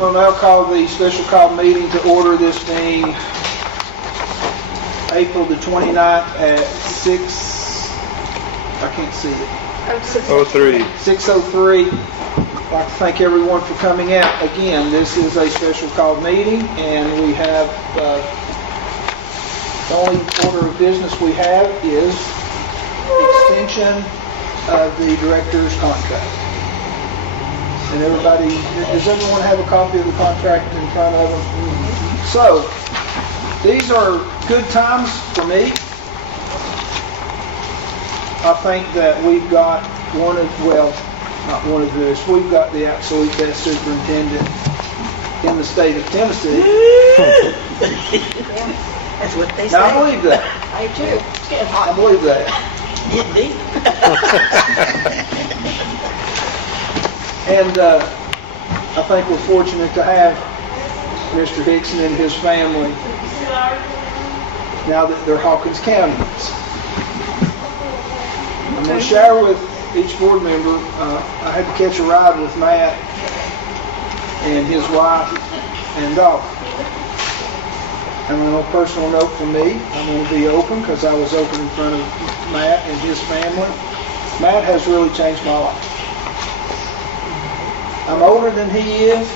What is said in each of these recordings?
We'll now call the special call meeting to order, this being April the 29th at 6, I can't see it. 03. 6:03. I'd like to thank everyone for coming out. Again, this is a special call meeting, and we have, the only order of business we have is extension of the director's contract. And everybody, does everyone have a copy of the contract in front of them? So, these are good times for me. I think that we've got not one of this, we've got the absolute best superintendent in the state of Tennessee. That's what they say. Now, I believe that. I do. It's getting hot. I believe that. Indeed. And I think we're fortunate to have Mr. Hickson and his family now that they're Hawkins Countyans. I'm going to share with each board member, I had to catch a ride with Matt and his wife and daughter. And on a personal note for me, I'm going to be open because I was open in front of Matt and his family. Matt has really changed my life. I'm older than he is,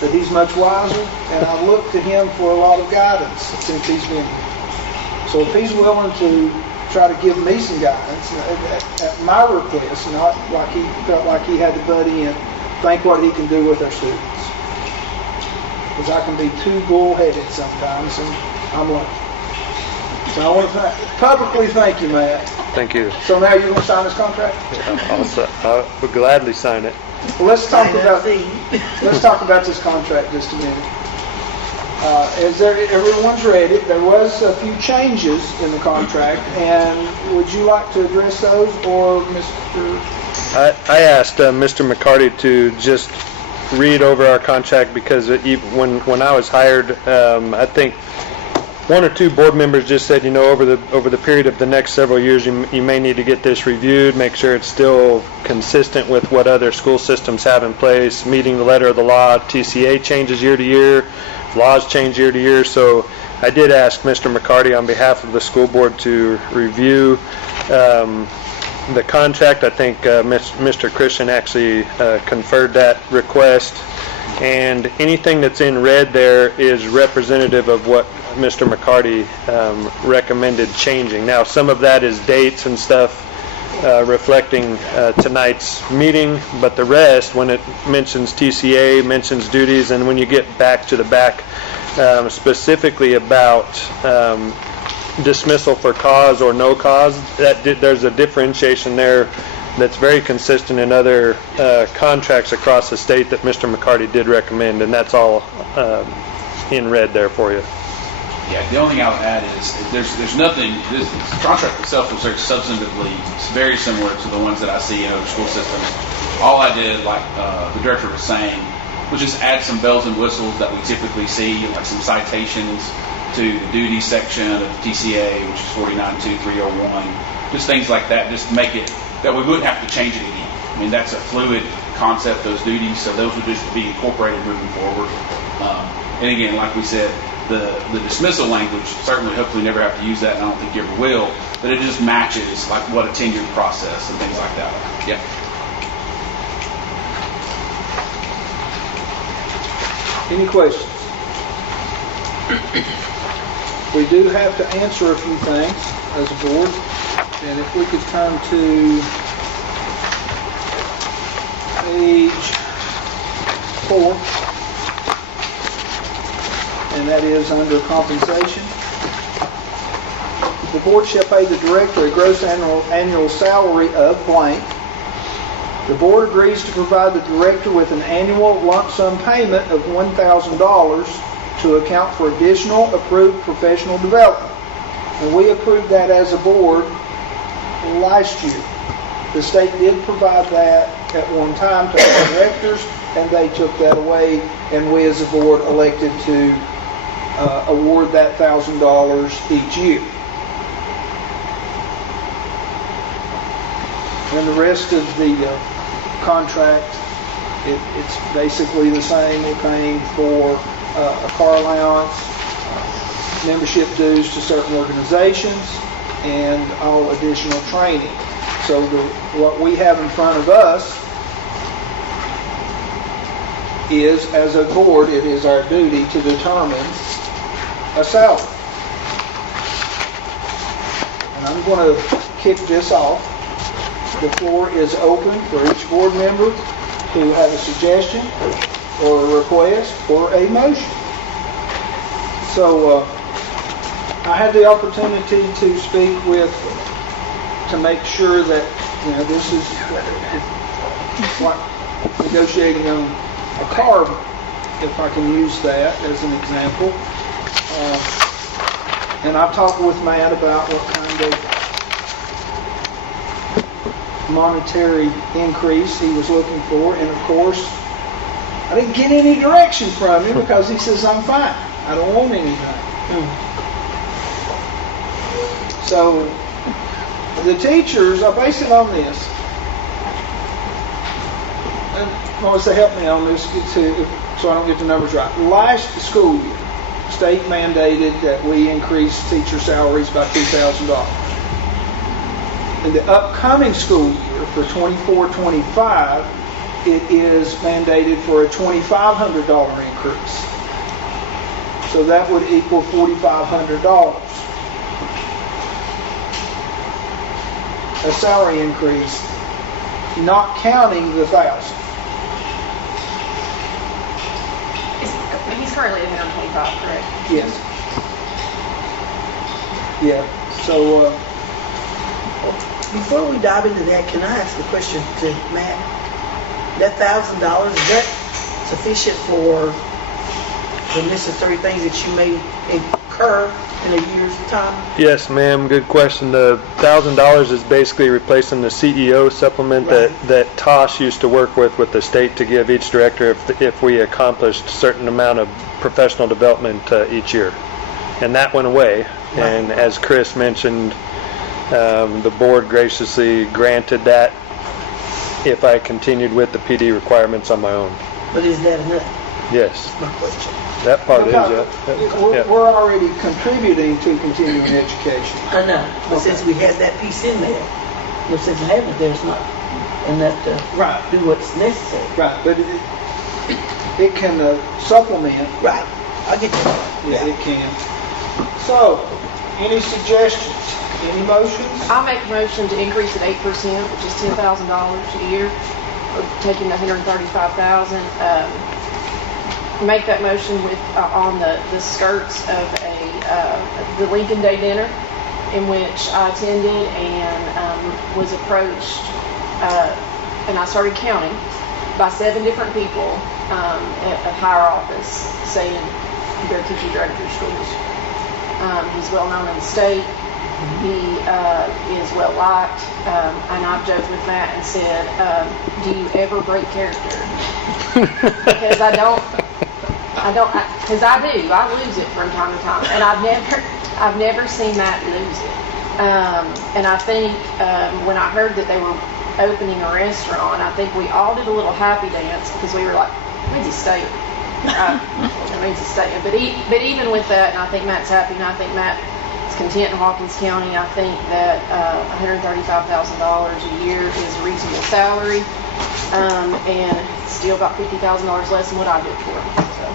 but he's much wiser, and I've looked to him for a lot of guidance since he's been here. So if he's willing to try to give me some guidance at my request, not like he felt like he had to butt in, think what he can do with our students. Because I can be too bullheaded sometimes, and I'm lucky. So I want to publicly thank you, Matt. Thank you. So now you're going to sign this contract? I would gladly sign it. Well, let's talk about this contract just a minute. Everyone's read it. There was a few changes in the contract, and would you like to address those, or Mr.? I asked Mr. McCarty to just read over our contract because when I was hired, I think one or two board members just said, over the period of the next several years, you may need to get this reviewed, make sure it's still consistent with what other school systems have in place, meeting the letter of the law. TCA changes year to year, laws change year to year. So I did ask Mr. McCarty on behalf of the school board to review the contract. I think Mr. Christian actually conferred that request. And anything that's in red there is representative of what Mr. McCarty recommended changing. Now, some of that is dates and stuff reflecting tonight's meeting, but the rest, when it mentions TCA, mentions duties, and when you get back to the back, specifically about dismissal for cause or no cause, there's a differentiation there that's very consistent in other contracts across the state that Mr. McCarty did recommend, and that's all in red there for you. Yeah, the only thing I would add is there's nothing, this contract itself is very substantively very similar to the ones that I see in other school systems. All I did, like the director was saying, was just add some bells and whistles that we typically see, like some citations to the duty section of the TCA, which is 492301, just things like that, just to make it that we wouldn't have to change it again. I mean, that's a fluid concept, those duties, so those would just be incorporated moving forward. And again, like we said, the dismissal language, certainly hopefully never have to use that, and I don't think you ever will, but it just matches like what a tenured process and things like that are. Yeah. Any questions? We do have to answer a few things as a board, and if we could turn to page 4, and that is under compensation. The board shall pay the director a gross annual salary of blank. The board agrees to provide the director with an annual lump sum payment of $1,000 to account for additional approved professional development. And we approved that as a board last year. The state did provide that at one time to our directors, and they took that away, and we as a board elected to award that $1,000 each year. And the rest of the contract It's basically the same. We're paying for a car allowance, membership dues to certain organizations, and all additional training. So what we have in front of us is, as a board, it is our duty to determine a salary. And I'm going to kick this off. The floor is open for each board member to have a suggestion or a request or a motion. So I had the opportunity to speak to make sure that, this is like negotiating on a car, if I can use that as an example. And I talked with Matt about what kind of monetary increase he was looking for, and of course, I didn't get any direction from him because he says, I'm fine. I don't want anything. So, the teachers, I base it on this. And Melissa, help me on this so I don't get the numbers right. Last school year, state mandated that we increase teacher salaries by $2,000. In the upcoming school year, for 24-25, it is mandated for a $2,500 increase. So that would equal $4,500. A salary increase, not counting the $1,000. He's currently at 125, correct? Yes. Yeah. So, Before we dive into that, can I ask a question to Matt? That $1,000, is that sufficient for the necessary things that you may incur in a year's time? Yes, ma'am. Good question. The $1,000 is basically replacing the CEO supplement that Tosh used to work with the state to give each director if we accomplished a certain amount of professional development each year. And that went away. Right. And as Chris mentioned, the board graciously granted that if I continued with the PD requirements on my own. But is that enough? Yes. That's my question. That part is, yeah. We're already contributing to continuing education. I know, but since we had that piece in there, no sense in having it, there's not enough to do what's necessary. Right, but it can supplement. Right, I get that. Yeah, it can. So, any suggestions? Any motions? I'll make a motion to increase it 8%, which is $10,000 a year, taking the $135,000. Make that motion with on the skirts of the Lincoln Day dinner, in which I attended and was approached, and I started counting, by 7 different people at higher office saying, you better keep your director of schools. He's well known in the state. He is well liked, and I've joked with Matt and said, do you ever break character? Because I lose it from time to time, and I've never seen Matt lose it. And I think when I heard that they were opening a restaurant, I think we all did a little happy dance because we were like, when's he staying? When's he staying? But even with that, and I think Matt's happy, and I think Matt is content in Hawkins County. I think that $135,000 a year is a reasonable salary, and still about $50,000 less than what I did for him. So.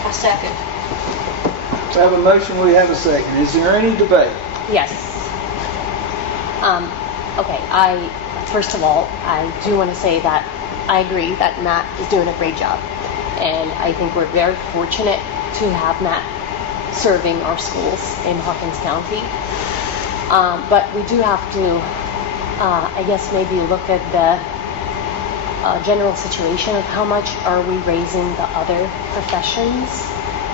A second. So I have a motion, we have a second. Is there any debate? Yes. Okay, first of all, I do want to say that I agree that Matt is doing a great job. And I think we're very fortunate to have Matt serving our schools in Hawkins County. But we do have to, I guess, maybe look at the general situation of how much are we raising the other professions.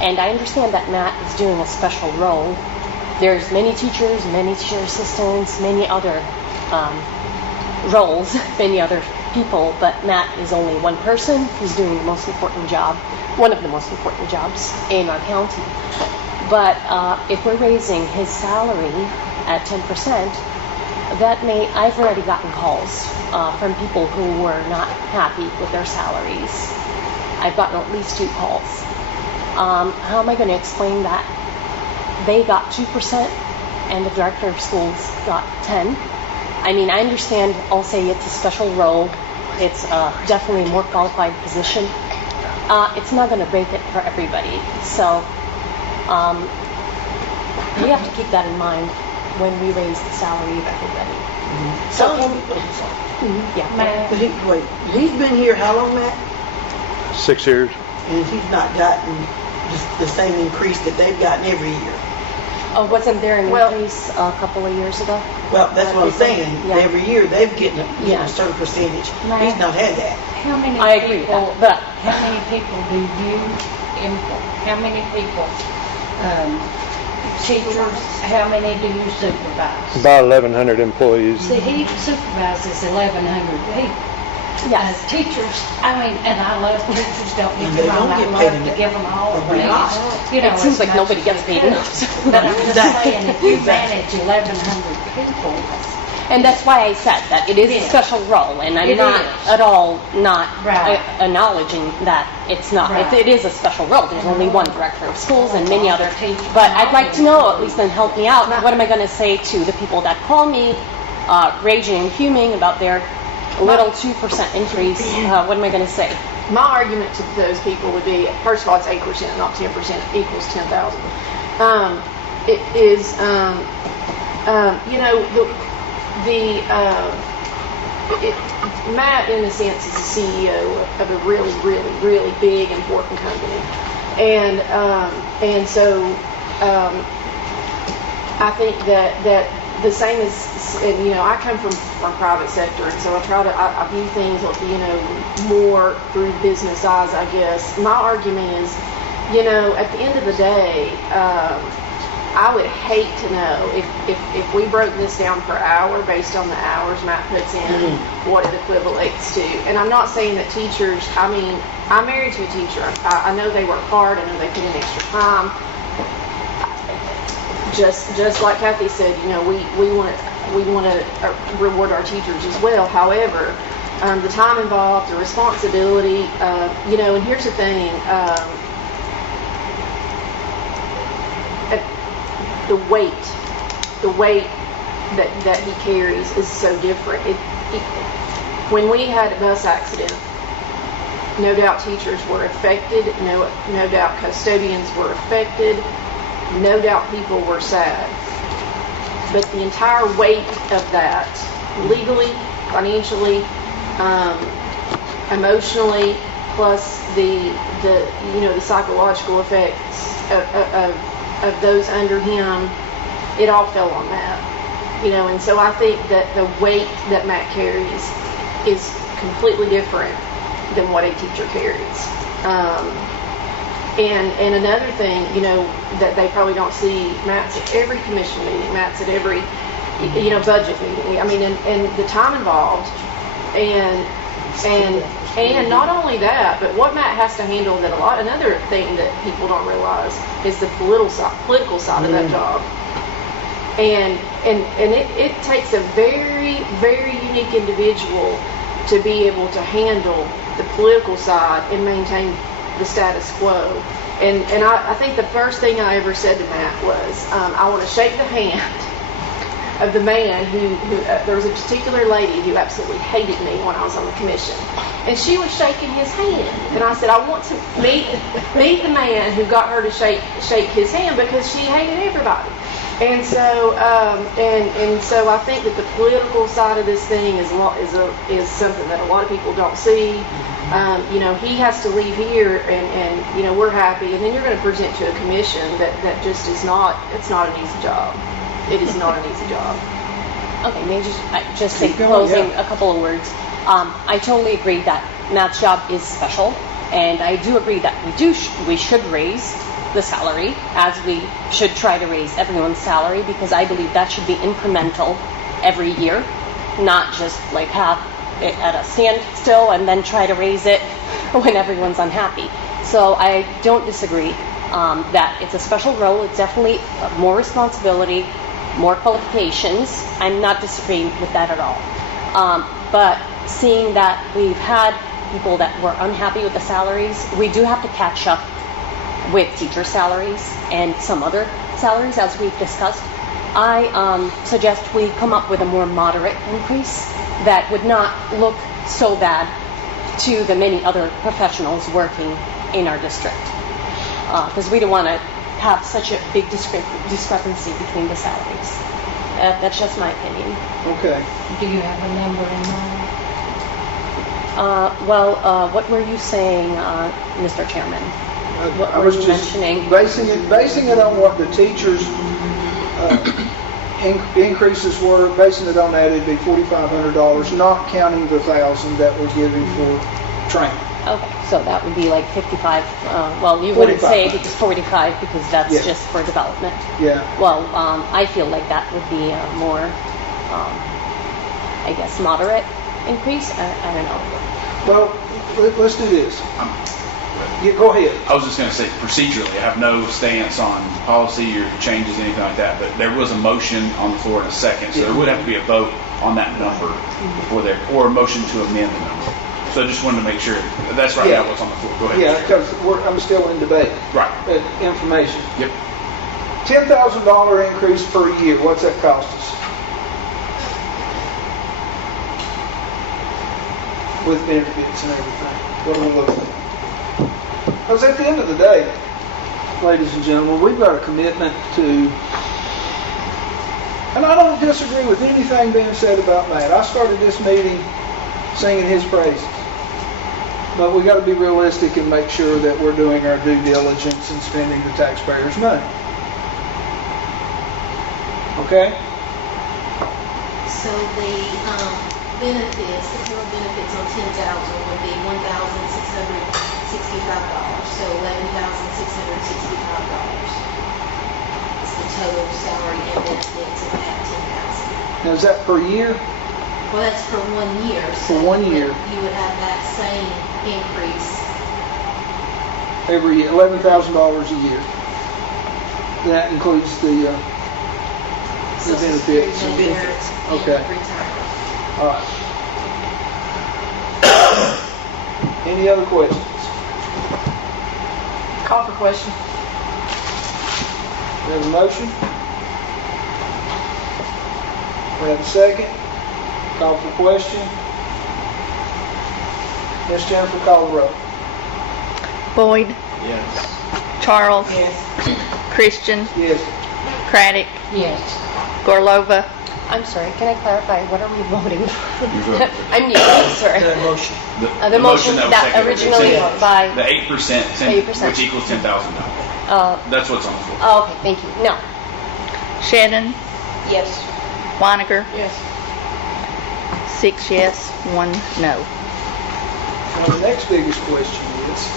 And I understand that Matt is doing a special role. There's many teachers, many teacher assistants, many other roles, many other people, but Matt is only one person who's doing the most important job, one of the most important jobs in our county. But if we're raising his salary at 10%, I've already gotten calls from people who were not happy with their salaries. I've gotten at least 2 calls. How am I going to explain that? They got 2% and the director of schools got 10. I mean, I understand, I'll say it's a special role. It's definitely a more qualified position. It's not going to break it for everybody. So we have to keep that in mind when we raise the salary of everybody. So, Yeah. but wait, he's been here how long, Matt? 6 years. And he's not gotten the same increase that they've gotten every year. Oh, wasn't there an Well- increase a couple of years ago? Well, that's what I'm saying. Yeah. Every year they've getting Yeah. a certain percentage. Matt. He's not had that. How many I agree with people, that, how many people do you employ? How many people, teachers, how many do you supervise? About 1,100 employees. See, he supervises 1,100 people. Yes. Teachers, I mean, and I love teachers, don't get And me they wrong, don't I get love paid to enough. give them all a But we're not. raise. You know, It seems as like much nobody as gets we paid could. enough. But I'm just Exactly. saying, if you Exactly. manage 1,100 people, And that's why I said that it is a Yeah. special role, and I'm It not is. at all not Right. acknowledging that it's not. Right. It is a special role. There's only one director of schools and many other. Teachers. But I'd like to know, at least then help me out, what am I going to say to the people that call me, raging and fuming about their little 2% increase? What am I going to say? My argument to those people would be, first of all, it's 8%, not 10%, equals 10,000. It is, you know, Matt, in a sense, is the CEO of a really, really, really big, important company, and so I think that the same as, and, you know, I come from private sector, and so I view things, you know, more through business eyes, I guess. My argument is, you know, at the end of the day, I would hate to know if we broke this down per hour based on the hours Matt puts in, what it equivalates to. And I'm not saying that teachers, I mean, I'm married to a teacher. I know they work hard. I know they put in extra time. Just like Kathy said, you know, we want to reward our teachers as well. However, the time involved, the responsibility, you know, and here's the thing. The weight that he carries is so different. When we had a bus accident, no doubt teachers were affected, no doubt custodians were affected, no doubt people were sad. But the entire weight of that, legally, financially, emotionally, plus the you know, the psychological effects of those under him, it all fell on Matt, you know. And so I think that the weight that Matt carries is completely different than what a teacher carries. And another thing, you know, that they probably don't see, Matt's at every commission meeting, Matt's at every, you know, budget meeting. I mean, and the time involved, and not only that, but what Matt has to handle, another thing that people don't realize is the political side of that job. And it takes a very, very unique individual to be able to handle the political side and maintain the status quo. And I think the first thing I ever said to Matt was, I want to shake the hand of the man who there was a particular lady who absolutely hated me when I was on the commission, and she was shaking his hand, and I said, I want to meet the man who got her to shake his hand, because she hated everybody. And so so I think that the political side of this thing is something that a lot of people don't see. You know, he has to leave here, and you know, we're happy, and then you're going to present to a commission that just is not, it's not an easy job. It is not an easy job. Okay, may I just say, Keep going, closing yeah. a couple of words. I totally agree that Matt's job is special, and I do agree that we should raise the salary, as we should try to raise everyone's salary, because I believe that should be incremental every year, not just like have it at a standstill and then try to raise it when everyone's unhappy. So I don't disagree that it's a special role. It's definitely more responsibility, more qualifications. I'm not disagreeing with that at all. But seeing that we've had people that were unhappy with the salaries, we do have to catch up with teacher salaries and some other salaries, as we've discussed. I suggest we come up with a more moderate increase that would not look so bad to the many other professionals working in our district. Because we don't want to have such a big discrepancy between the salaries. That's just my opinion. Okay. Do you have a number in mind? What were you saying, Mr. Chairman? What I were was you just mentioning? basing it on what the teachers' increases were, basing it on that, it'd be $4,500, not counting the $1,000 that we're giving for training. Okay, so that would be like 55, well, you wouldn't 45. say because 45 because that's Yeah. just for development. Yeah. Well, I feel like that would be a more, I guess, moderate increase. I don't know. Well, let's do this. Yeah, go ahead. I was just going to say procedurally, I have no stance on policy or changes, anything like that, but there was a motion on the floor in a second, so there would have to be a vote on that number before there, or a motion to amend the number. So I just wanted to make sure, that's right now what's on the floor. Go ahead. Yeah, because I'm still in debate. Right. Information. Yep. $10,000 increase per year, what's that cost us? With benefits and everything. What are we looking at? Because at the end of the day, ladies and gentlemen, we've got a commitment to, and I don't disagree with anything being said about Matt. I started this meeting singing his praises. But we got to be realistic and make sure that we're doing our due diligence and spending the taxpayers' money. Okay? So the benefits, the total benefits on 10,000 would be $1,665. So $11,665. It's the total salary and benefits of that 10,000. Now is that per year? Well, that's for 1 year. For 1 year. You would have that same increase. Every year, $11,000 a year. That includes the Social benefits. Security benefits and Okay. retirement. All right. Any other questions? Call for question. We have a motion? We have a second? Call for question? Ms. Jennifer, call the roll. Boyd, Yes. Charles, Yes. Christian, Yes. Craddock, Yes. Gorlova. I'm sorry, can I clarify, what are we voting for? You're voting. I'm new, I'm sorry. The motion. The motion was that seconded, originally it's by, the 8%, 8%. which equals $10,000. That's what's on the floor. oh, okay, thank you. No. Shannon, Yes. Weininger, Yes. 6 yes, 1 no. Now, the next biggest question is,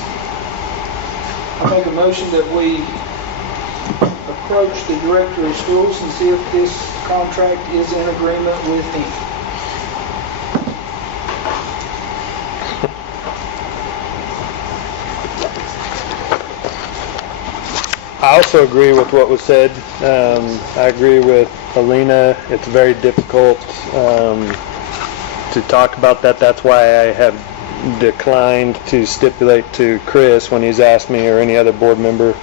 I make a motion that we approach the director of schools and see if this contract is in agreement with him. I also agree with what was said. I agree with Alina. It's very difficult to talk about that. That's why I have declined to stipulate to Chris when he's asked me or any other board member,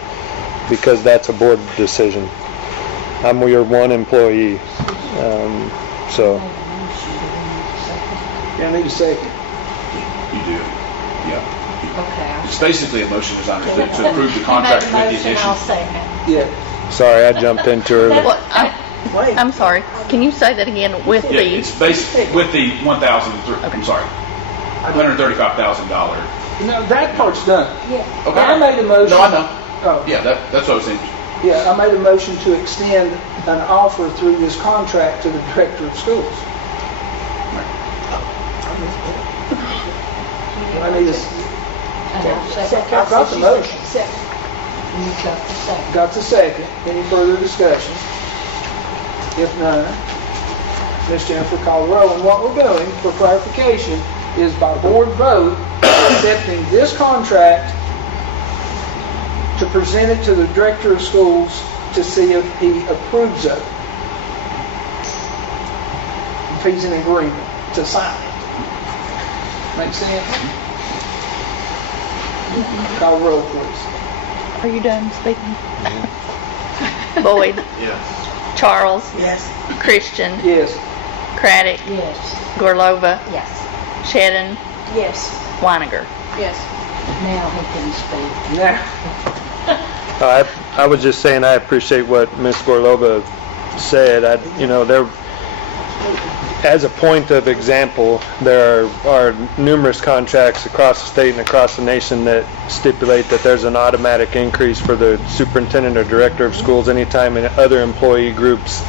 because that's a board decision. I'm your one employee. So Yeah, I need a second. You do. Yeah. Okay. It's basically a motion, as I understood, to approve the contract with the I'll additions. second. Yeah. sorry, I jumped in too early. What, Wait. I'm sorry, can you say that again with Yeah, the, it's based with the I'm sorry, $135,000. No, that part's done. Okay. I made a motion. No, I know. Oh, Yeah, that's what I was saying. yeah, I made a motion to extend an offer through this contract to the director of schools. I need a, And I'll second. I got the motion. You got the second. Got the second. Any further discussion? If none, Ms. Jennifer, call the roll. And what we're doing, for clarification, is by board vote, accepting this contract to present it to the director of schools to see if he approves of it. if he's in agreement to sign it. Make sense? Call roll, please. Are you done speaking? Boyd, Yes. Charles, Yes. Christian, Yes. Craddock, Yes. Gorlova, Yes. Shedden, Yes. Weiniger. Yes. Now he can speak. Now, I was just saying I appreciate what Ms. Gorlova said. There, as a point of example, there are numerous contracts across the state and across the nation that stipulate that there's an automatic increase for the superintendent or director of schools anytime other employee groups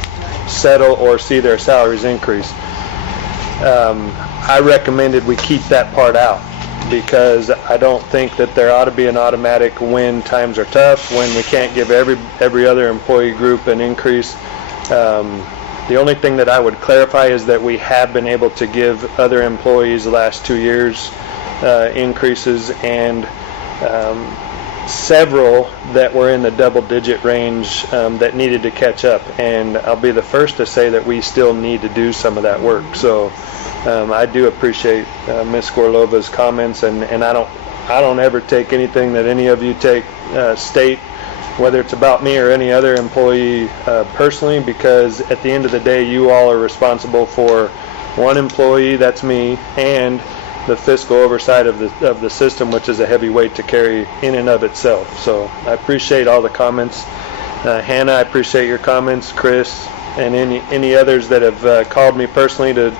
settle or see their salaries increase. I recommended we keep that part out because I don't think that there ought to be an automatic when times are tough, when we can't give every other employee group an increase. The only thing that I would clarify is that we have been able to give other employees the last 2 years increases, and several that were in the double-digit range that needed to catch up. And I'll be the first to say that we still need to do some of that work. So I do appreciate Ms. Gorlova's comments, and I don't ever take anything that any of you state, whether it's about me or any other employee personally, because at the end of the day, you all are responsible for one employee, that's me, and the fiscal oversight of the system, which is a heavy weight to carry in and of itself. So I appreciate all the comments. Hannah, I appreciate your comments. Chris, and any others that have called me personally to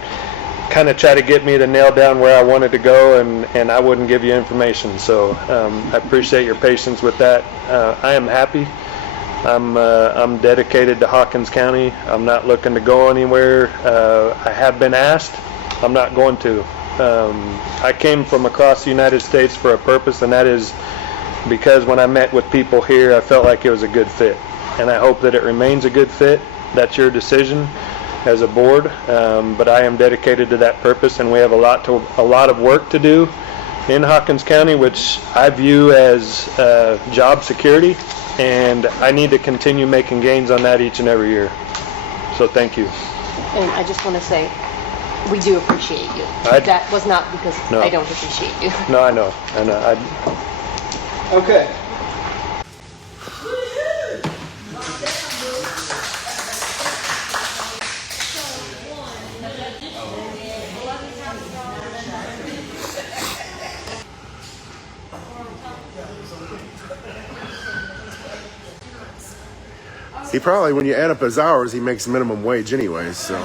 kind of try to get me to nail down where I wanted to go, and I wouldn't give you information. So I appreciate your patience with that. I am happy. I'm dedicated to Hawkins County. I'm not looking to go anywhere. I have been asked. I'm not going to. I came from across the United States for a purpose, and that is because when I met with people here, I felt like it was a good fit. And I hope that it remains a good fit. That's your decision as a board, but I am dedicated to that purpose, and we have a lot of work to do in Hawkins County, which I view as job security, and I need to continue making gains on that each and every year. So thank you. And I just want to say, we do appreciate you. That was not because No. I don't appreciate you. No, I know. okay. He probably, when you add up his hours, he makes minimum wage anyways, so.